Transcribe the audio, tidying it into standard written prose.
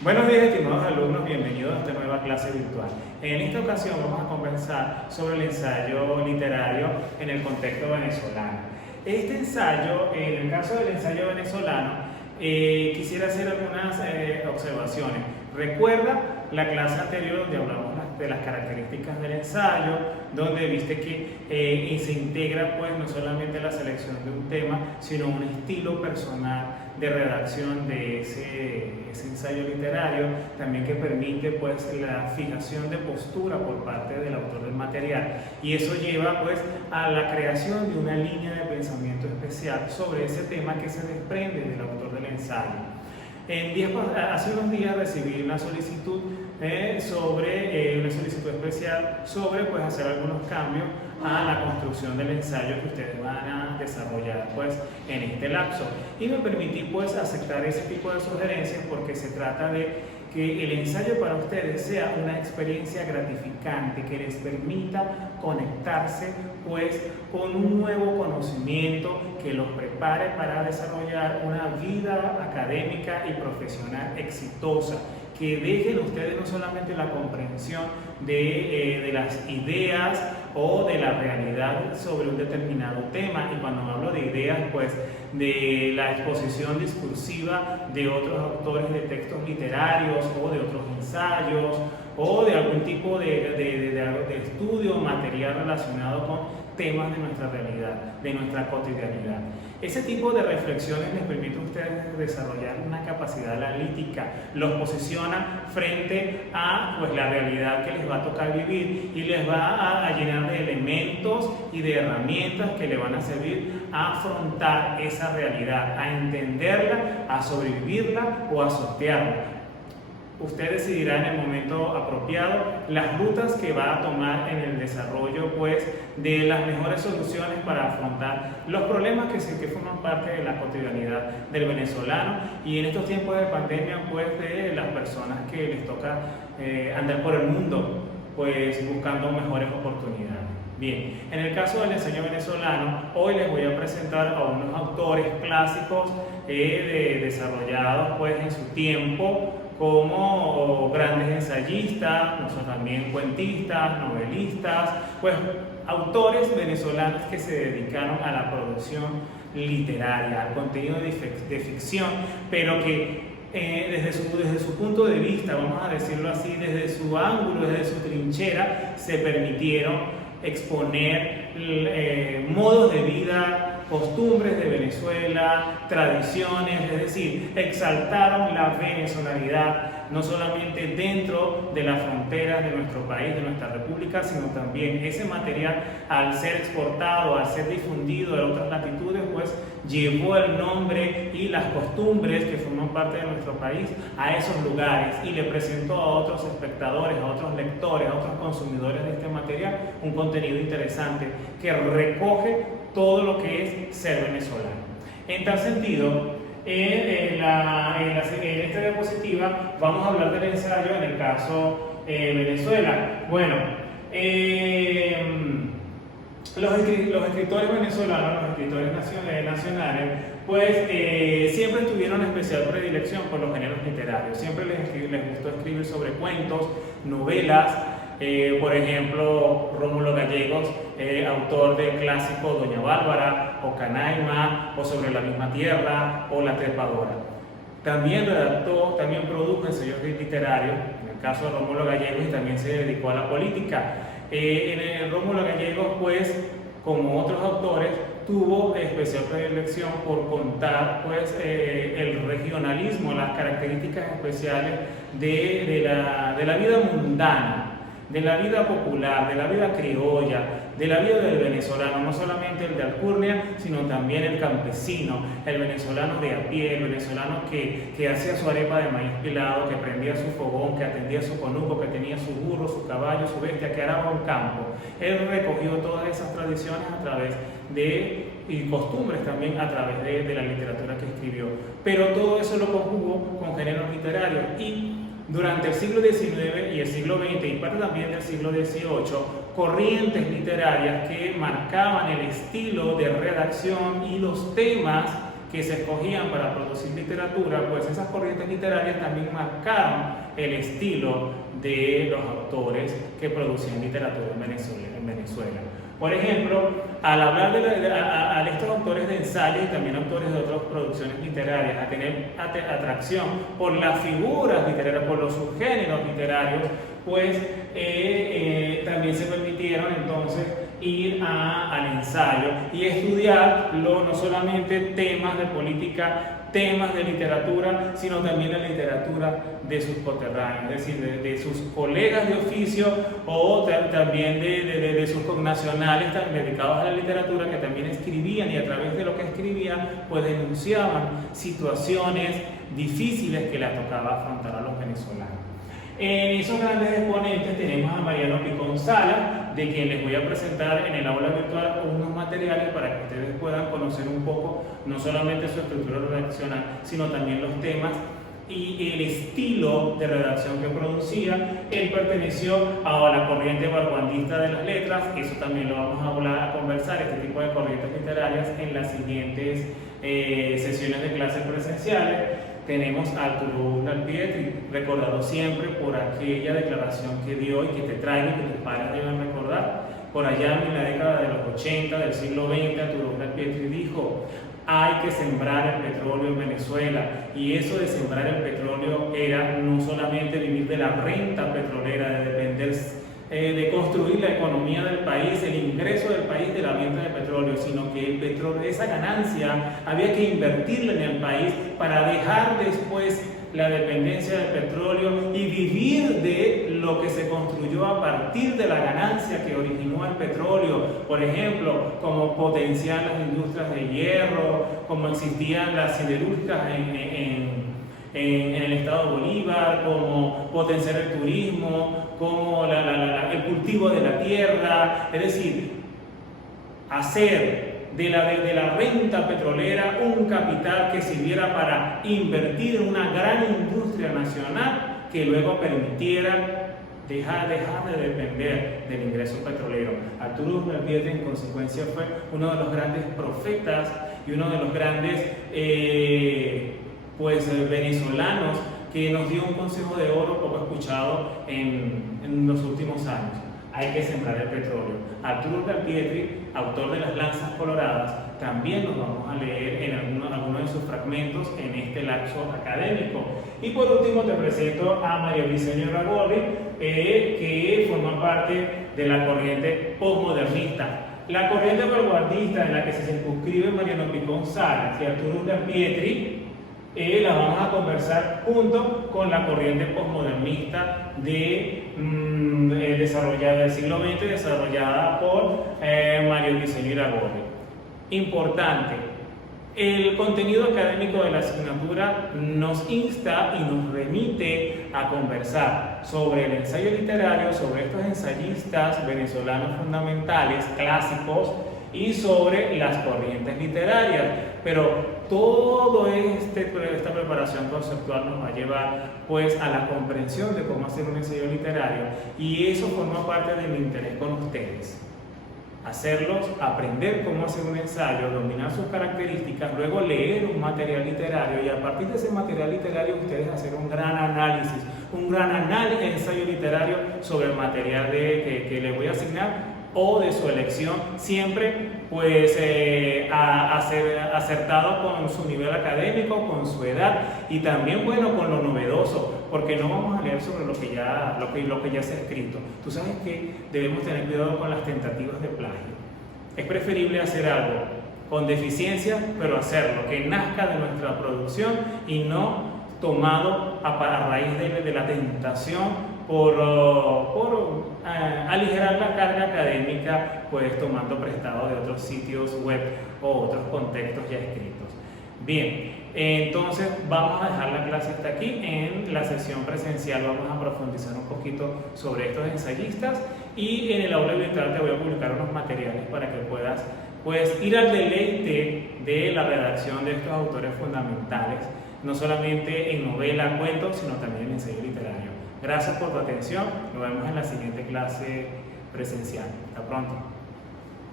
Buenos días, estimados alumnos, bienvenidos a esta nueva clase virtual. En esta ocasión vamos a conversar sobre el ensayo literario en el contexto venezolano. Este ensayo, en el caso del ensayo venezolano, quisiera hacer algunas observaciones. Recuerda la clase anterior donde hablamos de las características del ensayo, donde viste que se integra pues no solamente la selección de un tema, sino un estilo personal de redacción de ese ensayo literario, también que permite pues la fijación de postura por parte del autor del material, y eso lleva pues a la creación de una línea de pensamiento especial sobre ese tema que se desprende del autor del ensayo. Hace unos días recibí una solicitud una solicitud especial sobre pues hacer algunos cambios a la construcción del ensayo que ustedes van a desarrollar pues en este lapso, y me permití pues aceptar ese tipo de sugerencias porque se trata de que el ensayo para ustedes sea una experiencia gratificante que les permita conectarse pues con un nuevo conocimiento que los prepare para desarrollar una vida académica y profesional exitosa, que dejen ustedes no solamente la comprensión de las ideas o de la realidad sobre un determinado tema, y cuando hablo de ideas, pues de la exposición discursiva de otros autores de textos literarios o de otros ensayos o de algún tipo de estudio material relacionado con temas de nuestra realidad, de nuestra cotidianidad. Ese tipo de reflexiones les permite a ustedes desarrollar una capacidad analítica, los posiciona frente a pues, la realidad que les va a tocar vivir, y les va a llenar de elementos y de herramientas que le van a servir a afrontar esa realidad, a entenderla, a sobrevivirla o a sortearla. Usted decidirá en el momento apropiado las rutas que va a tomar en el desarrollo pues, de las mejores soluciones para afrontar los problemas que forman parte de la cotidianidad del venezolano, y en estos tiempos de pandemia pues, de las personas que les toca andar por el mundo pues, buscando mejores oportunidades. Bien, en el caso del ensayo venezolano, hoy les voy a presentar a unos autores clásicos desarrollados pues, en su tiempo como grandes ensayistas, nosotros también cuentistas, novelistas, pues autores venezolanos que se dedicaron a la producción literaria, al contenido de ficción, pero que desde su punto de vista, vamos a decirlo así, desde su ángulo, desde su trinchera, se permitieron exponer modos de vida, costumbres de Venezuela, tradiciones, es decir, exaltaron la venezolanidad no solamente dentro de las fronteras de nuestro país, de nuestra república, sino también ese material, al ser exportado, al ser difundido en otras latitudes, pues llevó el nombre y las costumbres que forman parte de nuestro país a esos lugares, y le presentó a otros espectadores, a otros lectores, a otros consumidores de este material un contenido interesante que recoge todo lo que es ser venezolano. En tal sentido, en esta diapositiva vamos a hablar del ensayo en el caso Venezuela. Bueno, los escritores venezolanos, los escritores nacionales, pues siempre tuvieron especial predilección por los géneros literarios. Siempre les gustó escribir sobre cuentos, novelas. Por ejemplo, Rómulo Gallegos, autor del clásico Doña Bárbara, o Canaima, o Sobre la misma tierra, o La trepadora. También redactó, también produjo ensayos literarios, en el caso de Rómulo Gallegos, y también se dedicó a la política. Rómulo Gallegos, pues, como otros autores, tuvo especial predilección por contar pues, el regionalismo, las características especiales de la vida mundana, de la vida popular, de la vida criolla, de la vida del venezolano, no solamente el de alcurnia, sino también el campesino, el venezolano de a pie, el venezolano que hacía su arepa de maíz pilado, que prendía su fogón, que atendía su conuco, que tenía su burro, su caballo, su bestia, que araba un campo. Él recogió todas esas tradiciones a través y costumbres también a través de la literatura que escribió. Pero todo eso lo conjugó con géneros literarios, y durante el siglo XIX y el siglo XX, y parte también del siglo XVIII, corrientes literarias que marcaban el estilo de redacción y los temas que se escogían para producir literatura, pues esas corrientes literarias también marcaron el estilo de los autores que producían literatura en Venezuela. Por ejemplo, al hablar de estos autores de ensayo y también autores de otras producciones literarias, a tener atracción por las figuras literarias, por los subgéneros literarios, pues también se permitieron entonces ir al ensayo y estudiar no solamente temas de política, temas de literatura, sino también la literatura de sus coterráneos, es decir, de sus colegas de oficio o también de sus connacionales dedicados a la literatura, que también escribían y a través de lo que escribían pues denunciaban situaciones difíciles que les tocaba afrontar a los venezolanos. En esos grandes exponentes tenemos a Mariano Picón Sala, de quien les voy a presentar en el aula virtual unos materiales para que ustedes puedan conocer un poco no solamente su estructura redaccional, sino también los temas y el estilo de redacción que producía. Él perteneció a la corriente vanguardista de las letras, eso también lo vamos a conversar, este tipo de corrientes literarias, en las siguientes sesiones de clases presenciales. Tenemos a Arturo Pietri, recordado siempre por aquella declaración que dio y que te traigo, que tus padres deben recordar. Por allá en la década de los 80 del siglo XX, Arturo Pietri dijo: hay que sembrar el petróleo en Venezuela. Y eso de sembrar el petróleo era no solamente vivir de la renta petrolera, de depender, de construir la economía del país, el ingreso del país de la venta de petróleo, sino que el petróleo, esa ganancia, había que invertirla en el país para dejar después la dependencia del petróleo y vivir de lo que se construyó a partir de la ganancia que originó el petróleo. Por ejemplo, como potenciar las industrias de hierro, como existían las siderúrgicas en el estado de Bolívar, como potenciar el turismo, como el cultivo de la tierra, es decir, hacer de la renta petrolera un capital que sirviera para invertir en una gran industria nacional que luego permitiera dejar de depender del ingreso petrolero. Arturo Pietri, en consecuencia, fue uno de los grandes profetas y uno de los grandes venezolanos que nos dio un consejo de oro poco escuchado en los últimos años. Hay que sembrar el petróleo. Arturo Pietri, autor de Las Lanzas Coloradas, también nos vamos a leer en algunos de sus fragmentos en este lapso académico. Y por último te presento a María Briceño Iragorri, que forma parte de la corriente postmodernista. La corriente vanguardista en la que se circunscribe Mariano Picón Sala y Arturo Pietri, la vamos a conversar junto con la corriente postmodernista desarrollada del siglo XX, desarrollada por Mario Briceño Iragorri. Importante, el contenido académico de la asignatura nos insta y nos remite a conversar sobre el ensayo literario, sobre estos ensayistas venezolanos fundamentales, clásicos, y sobre las corrientes literarias. Pero toda esta preparación conceptual nos va a llevar pues a la comprensión de cómo hacer un ensayo literario, y eso forma parte de mi interés con ustedes. Hacerlos aprender cómo hacer un ensayo, dominar sus características, luego leer un material literario y a partir de ese material literario ustedes hacer un gran análisis, ensayo literario sobre el material que les voy a asignar o de su elección, siempre pues acertado con su nivel académico, con su edad y también bueno con lo novedoso, porque no vamos a leer sobre lo que ya se ha escrito. Tú sabes que debemos tener cuidado con las tentativas de plagio. Es preferible hacer algo con deficiencia, pero hacerlo que nazca de nuestra producción y no tomado a raíz de la tentación por aligerar la carga académica, pues tomando prestado de otros sitios web o otros contextos ya escritos. Bien, entonces vamos a dejar la clase hasta aquí. En la sesión presencial vamos a profundizar un poquito sobre estos ensayistas y en el aula virtual te voy a publicar unos materiales para que puedas pues ir al deleite de la redacción de estos autores fundamentales, no solamente en novela, cuentos, sino también en ensayo literario. Gracias por tu atención. Nos vemos en la siguiente clase presencial. Hasta pronto.